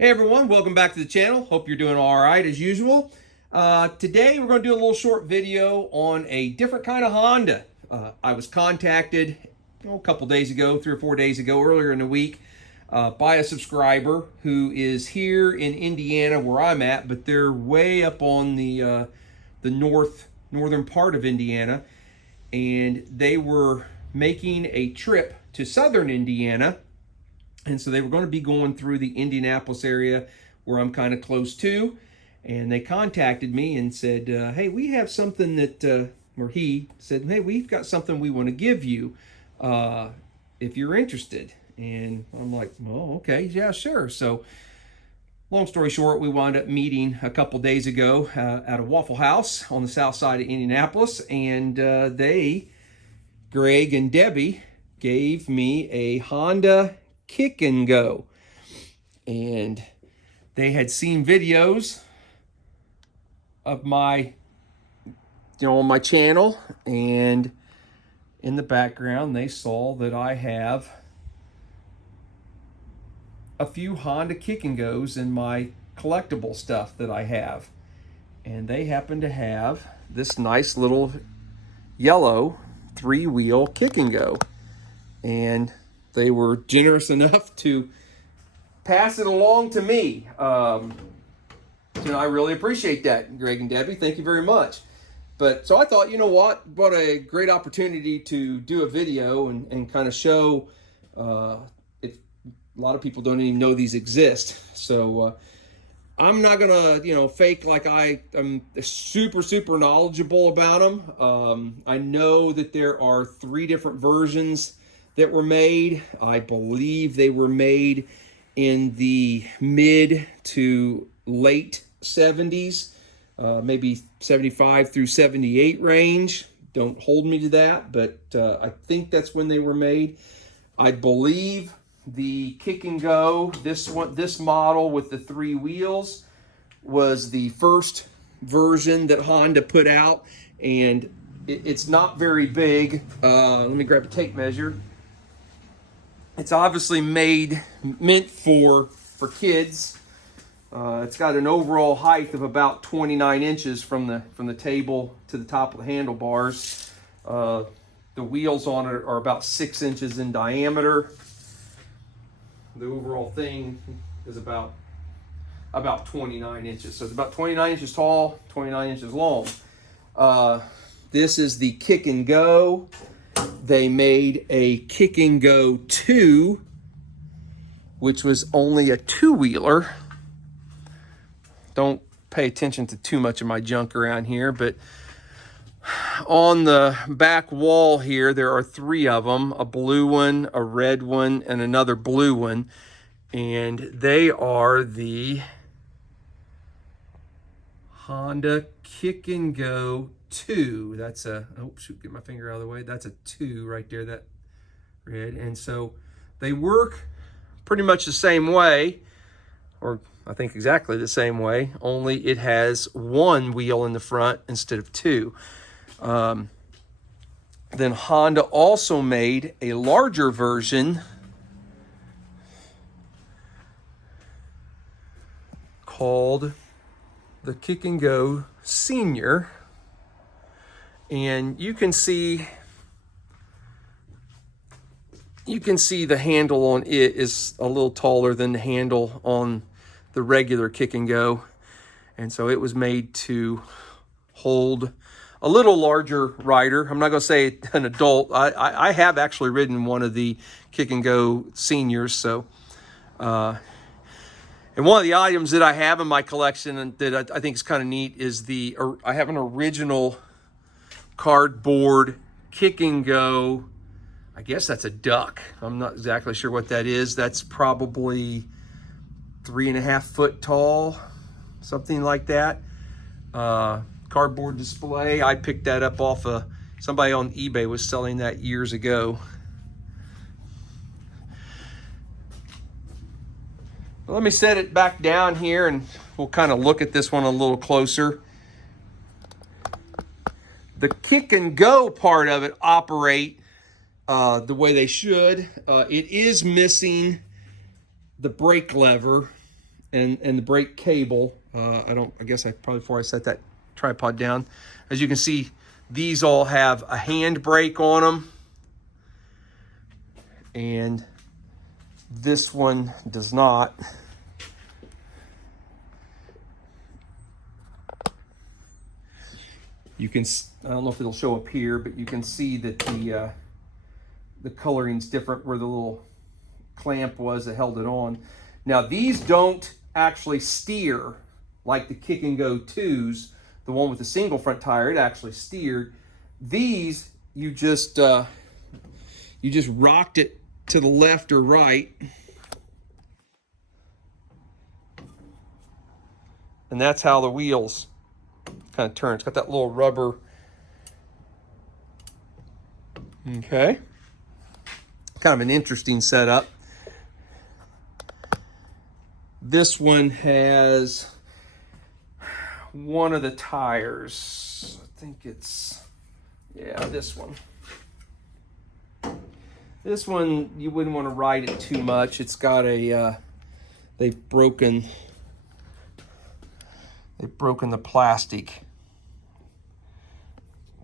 Hey everyone, welcome back to the channel. Hope you're doing all right as usual. Today we're going to do a little short video on a different kind of Honda. I was contacted a couple days ago, 3 or 4 days ago, earlier in the week, by a subscriber who is here in Indiana where I'm at, but they're way up on the northern part of Indiana, and they were making a trip to southern Indiana. And so they were going to be going through the Indianapolis area where I'm kind of close to. And they contacted me and said, hey, we have something that, or he said, hey, we've got something we want to give you if you're interested. And I'm like, oh, okay, yeah, sure. So long story short, we wound up meeting a couple days ago at a Waffle House on the south side of Indianapolis. And Greg and Debbie, gave me a Honda Kick and Go, and they had seen videos of my on my channel, and in the background they saw that I have a few Honda Kick and Goes in my collectible stuff that I have, and they happen to have this nice little yellow 3-wheel Kick and Go, and they were generous enough to pass it along to me. I really appreciate that, Greg and Debbie. Thank you very much. But so I thought, you know what a great opportunity to do a video and kind of show if a lot of people don't even know these exist. So I'm not gonna, fake like I am super knowledgeable about them. I know that there are 3 different versions that were made. I believe they were made in the mid to late 70s, maybe 75 through 78 range. Don't hold me to that, but I think that's when they were made. I believe the Kick and Go, this model with the 3 wheels, was the first version that Honda put out, and it's not very big. Let me grab a tape measure. It's obviously meant for kids. It's got an overall height of about 29 inches from the table to the top of the handlebars. The wheels on it are about 6 inches in diameter. The overall thing is about 29 inches. So it's about 29 inches tall, 29 inches long. This is the Kick and Go. They made a Kick and Go 2, which was only a 2-wheeler. Don't pay attention to too much of my junk around here, but on the back wall here, there are 3 of them, a blue one, a red one, and another blue one. And they are the Honda Kick and Go 2. That's a, oh shoot, get my finger out of the way. That's a 2 right there, that red. And so they work pretty much the same way, or I think exactly the same way, only it has 1 wheel in the front instead of 2. Then Honda also made a larger version called the Kick and Go Senior. And you can see the handle on it is a little taller than the handle on the regular Kick and Go. And so it was made to hold a little larger rider. I'm not going to say an adult. I have actually ridden one of the Kick and Go Seniors. So, and one of the items that I have in my collection and that I think is kind of neat is I have an original cardboard Kick and Go. I guess that's a duck. I'm not exactly sure what that is. That's probably 3.5 foot tall, something like that. Cardboard display. I picked that up off of somebody on eBay was selling that years ago. Let me set it back down here and we'll kind of look at this one a little closer. The Kick and Go part of it operate the way they should. It is missing the brake lever and the brake cable. I guess probably before I set that tripod down, as you can see, these all have a hand brake on them, and this one does not. You can, I don't know if it'll show up here, but you can see that the coloring's different where the little clamp was that held it on. Now these don't actually steer like the Kick and Go 2s, the one with the single front tire, it actually steered. These, you just rocked it to the left or right, and that's how the wheels kind of turn. It's got that little rubber. Okay. Kind of an interesting setup. This one has one of the tires. I think it's, yeah, this one. This one, you wouldn't want to ride it too much. It's got a, they've broken the plastic,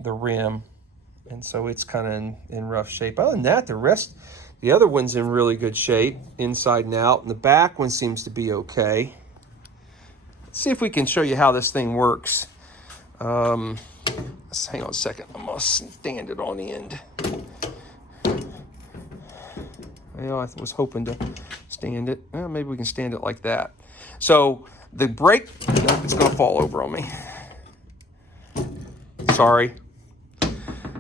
the rim, and so it's kind of in rough shape. Other than that, the other one's in really good shape, inside and out, and the back one seems to be okay. Let's see if we can show you how this thing works. Let's hang on a second. I'm gonna stand it on the end. Well, I was hoping to stand it. Well, maybe we can stand it like that. So the brake, nope, it's gonna fall over on me. Sorry.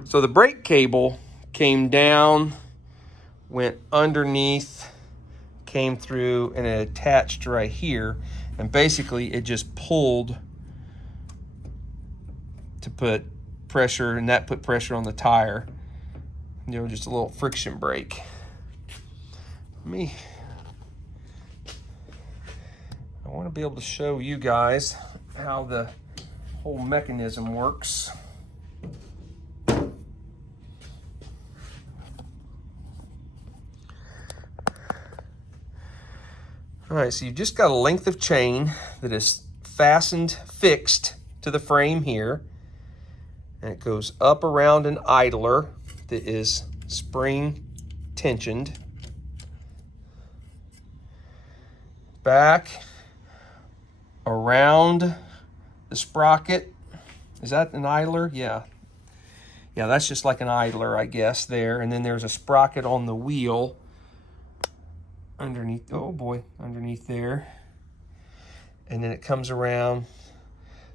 So the brake cable came down, went underneath, came through, and it attached right here. And basically it just pulled to put pressure, and that put pressure on the tire. You know, just a little friction brake. I want to be able to show you guys how the whole mechanism works. All right, so you've just got a length of chain that is fixed to the frame here, and it goes up around an idler that is spring tensioned. Back around the sprocket. Is that an idler? Yeah. Yeah, that's just like an idler, I guess, there. And then there's a sprocket on the wheel underneath, oh boy, underneath there. And then it comes around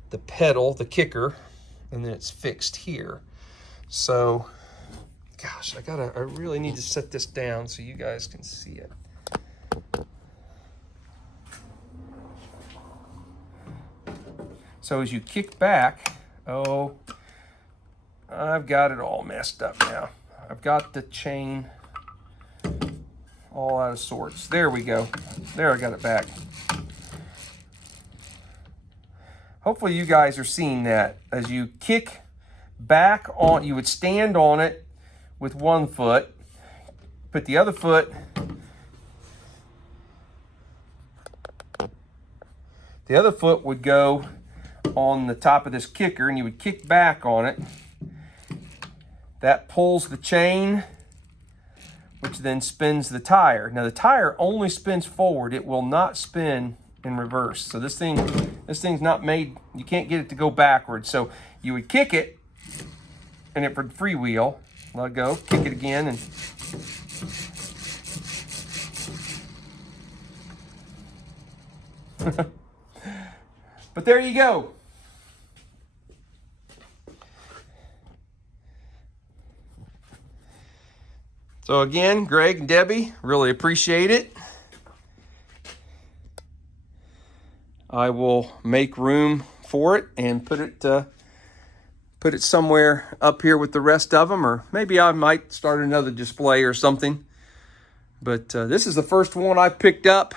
the pedal, the kicker, and then it's fixed here. So, gosh, I really need to set this down so you guys can see it. So as you kick back, oh, I've got it all messed up now. I've got the chain all out of sorts. There we go. There, I got it back. Hopefully you guys are seeing that. As you kick back on, you would stand on it with one foot, put the other foot, would go on the top of this kicker, and you would kick back on it. That pulls the chain, which then spins the tire. Now the tire only spins forward. It will not spin in reverse. So this thing's not made, you can't get it to go backwards. So you would kick it, and it would freewheel, let go, kick it again, and but there you go. So again, Greg and Debbie, really appreciate it. I will make room for it and put it somewhere up here with the rest of them, or maybe I might start another display or something. But this is the first one I picked up,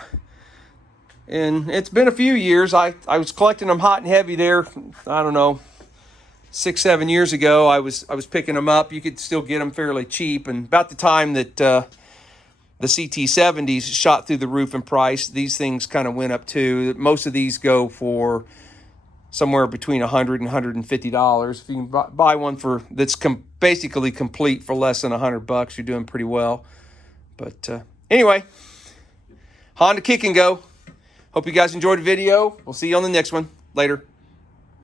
and it's been a few years. I was collecting them hot and heavy there, I don't know, 6-7 years ago. I was picking them up. You could still get them fairly cheap, and about the time that the CT70s shot through the roof in price. These things kind of went up too. Most of these go for somewhere between $100 and $150. If you can buy one that's basically complete for less than $100, you're doing pretty well. But anyway, Honda Kick and Go. Hope you guys enjoyed the video. We'll see you on the next one. Later.